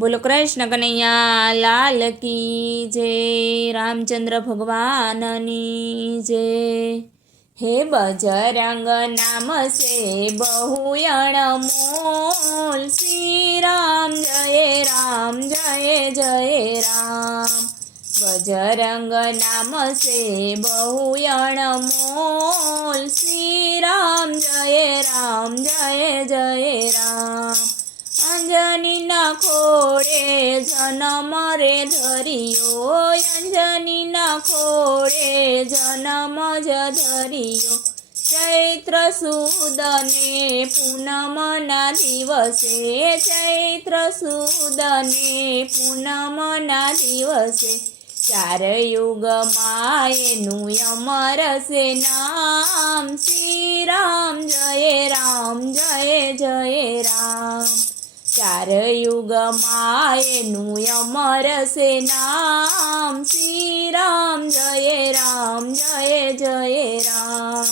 બોલો કૃષ્ણ કનૈયા, લાલ કી જય, રામચંદ્ર ભગવાનની જય. હે બજરંગ નામ સે બહુયણ મોલ. શ્રી રામ જય રામ જય જય, રામ. બજરંગ નામ સે બહુયણ મોલ. શ્રી રામ જય રામ જય જય, રામ. અંજનીના ખોડે જનમ રે ધરિયો અંજનીના ખોડે જનમ જ ધરિયો. ચૈત્ર સુદને પૂનમના દિવસે, ચૈત્ર સુદને પૂનમના દિવસે, ચાર યુગમાં એનું અમર છે નામ. શ્રી રામ જય રામ, જય જય રામ. ચાર યુગમાં એનું અમર સે નામ. શ્રી રામ જય રામ, જય જય રામ.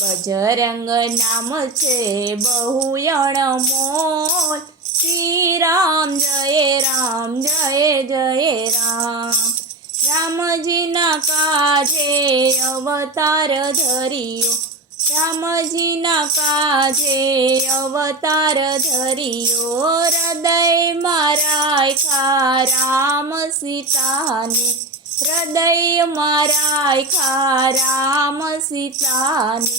બજરંગ નામ છે બહુયણ મોલ. શ્રી રામ જય રામ, જય જય રામ. રામજીના કાજે અવતાર ધરિયો. રામજીના કાજે અવતાર ધરિયો હૃદય રાખ્યા રામ સીતાને. હૃદય રાખ્યા રામ સીતાને.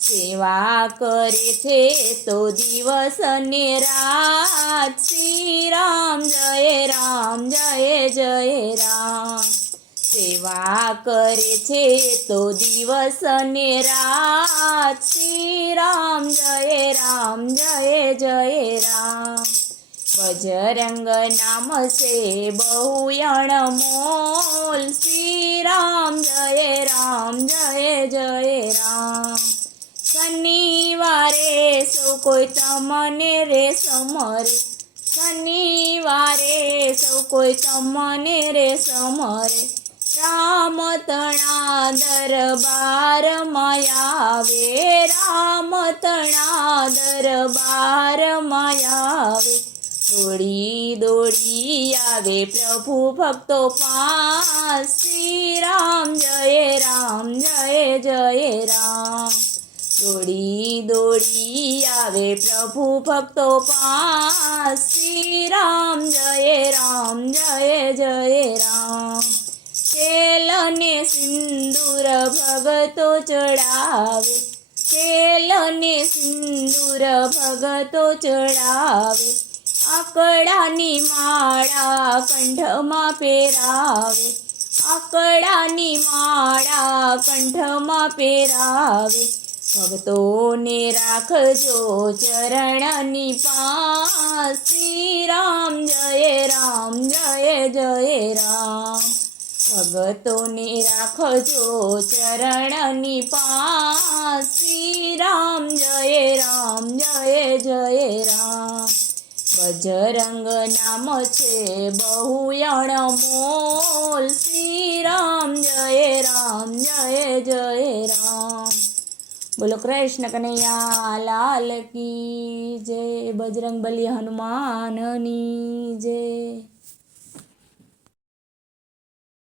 સેવા કરે છે તો દિવસ ને રાત. શ્રી રામ જય રામ, જય જય રામ. સેવા કરે છે તો દિવસ ને રાત. શ્રી રામ જય રામ જય જય રામ. બજરંગ નામ છે બહુયણ મોલ. શ્રી રામ જય રામ જય જય રામ. શનિવારે સૌ કોઈ તમને રે સમરે શનિવારે સૌ કોઈ તમને રે સમરે રામ તણા દરબાર માયાવે રામ તણા દરબાર માયાવે. દોડી દોડી આવે પ્રભુ ભક્તો પાસ. શ્રી રામ જય રામ, જય જય રામ. દોડી દોડી આવે પ્રભુ ભક્તો પાસ. શ્રી રામ જય રામ, જય જય રામ. તેલ ને સિંદૂર ભગતો ચડાવે. તેલ ને સિંદૂર ભગતો ચડાવે. આકડાની માળા કંઠમાં પહેરાવે. આકડાની માળા કંઠમાં પહેરાવે. ભક્તોને રાખજો ચરણની પાસ. શ્રી રામ જય રામ, જય જય રામ. ભગતોને રાખજો ચરણની પાસ. શ્રી રામ જય રામ જય જય, રામ. બજરંગ નામ છે બહુયણ મોલ. શ્રી રામ જય રામ જય જય, રામ. બોલો કૃષ્ણ કનૈયા, લાલ કી જય. બજરંગ બલી હનુમાનની જય.